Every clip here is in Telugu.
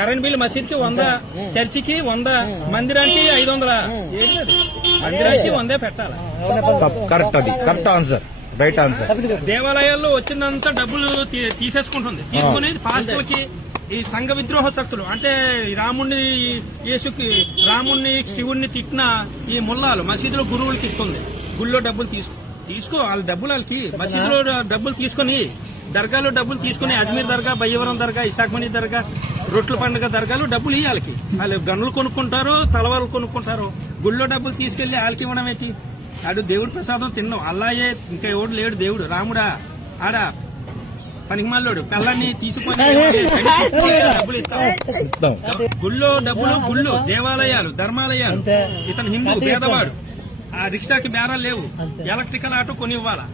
కరెంట్ బిల్ మసీద్కి 100, చర్చికి 100, మందిరానికి 500. మందిరానికి 100 పెట్టాలి. Correct answer, right answer. దేవాలయాల్లో వచ్చినంత డబ్బులు తీసేసుకుంటుంది. తీసుకుని పాస్టర్లకి ఈ సంఘ విద్రోహ శక్తులు అంటే రాముణ్ణి రాముణ్ణి శివుణ్ణి తిట్టిన ఈ ముల్లాలు మసీదులో గురువులకి ఇస్తుంది. గుళ్ళో డబ్బులు తీసుకో వాళ్ళ డబ్బులు వాళ్ళకి మసీదులో డబ్బులు తీసుకుని దర్గాలో డబ్బులు తీసుకుని అజ్మీర్ దర్గా, బయ్యవరం దర్గా, ఇసాక్మణి దర్గా, రొట్ల పండుగ దర్గాలు డబ్బులు ఇవ్వాలి. వాళ్ళు గన్నులు కొనుక్కుంటారు, తలవాళ్ళు కొనుక్కుంటారు. గుళ్ళో డబ్బులు తీసుకెళ్లి వాళ్ళకి ఇవ్వడం ఏంటి? ఆడు దేవుడి ప్రసాదం తిన్నావు. అల్లాయే ఇంకా ఎవడు లేడు దేవుడు. రాముడా ఆడా పనికిమాలోడు పిల్లల్ని తీసుకొని డబ్బులు ఇస్తాం. గుళ్ళో డబ్బులు, గుళ్ళు, దేవాలయాలు, ధర్మాలయాలు. ఇతను హిందూ పేదవాడు, ఆ రిక్షాకి బేరాలు లేవు, ఎలక్ట్రికల్ ఆటో కొని ఇవ్వాలా.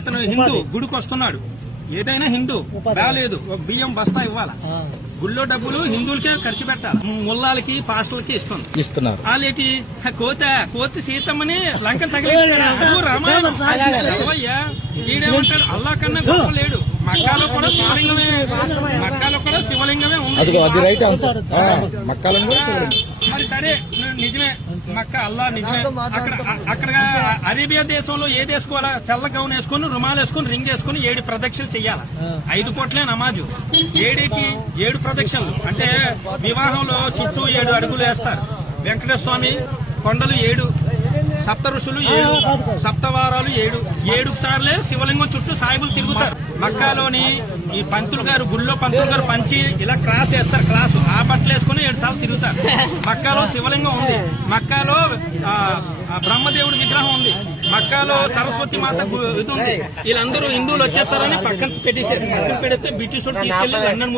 ఇతను హిందూ గుడికి వస్తున్నాడు, ఏదైనా హిందూ రాలేదు, ఒక బియ్యం బస్తా ఇవ్వాలా. గుళ్ళో డబ్బులు హిందువులకే ఖర్చు పెట్టాలి, ముల్లాలకి పాస్టర్లకి ఇస్తున్నారు. వాళ్ళేటి కోతి సీతమ్మని లంకలు తగిలిస్తాడు. రామాయణం ఈడేమంటాడు? అల్లా కన్నా గొప్ప లేడు. మక్కాలో కూడా శివలింగమే ఉంది. మరి సరే నిజమే, మక్కా అల్లా నిజమే. అక్కడ అరేబియా దేశంలో ఏది వేసుకోవాలా? తెల్ల గౌన్ వేసుకుని, రుమాలు వేసుకుని, రింగ్ వేసుకుని 7 ప్రదక్షిణలు చెయ్యాలా. 5 కోట్లే నమాజు. 7 ప్రదక్షిణలు అంటే వివాహంలో చుట్టూ 7 అడుగులు వేస్తారు. వెంకటేశ్వర స్వామి కొండలు 7, సప్త ఋషులు 7, సప్తవారాలు 7 సార్లే శివలింగం చుట్టూ సాయిబులు తిరుగుతారు. మక్కాలోని ఈ పంతులు గారు, గుళ్ళో పంతులు గారు పంచి ఇలా క్రాస్ వేస్తారు. క్రాసు ఆ బట్టలు వేసుకుని 7 సార్లు తిరుగుతారు. మక్కాలో శివలింగం ఉంది, మక్కాలో బ్రహ్మదేవుడి విగ్రహం ఉంది, మక్కాలో సరస్వతి మాత ఇది ఉంది. వీళ్ళందరూ హిందువులు వచ్చేస్తారని పక్కన పెట్టేశారు. పక్కన పెడితే బ్రిటిష్ తీసుకెళ్లి లండన్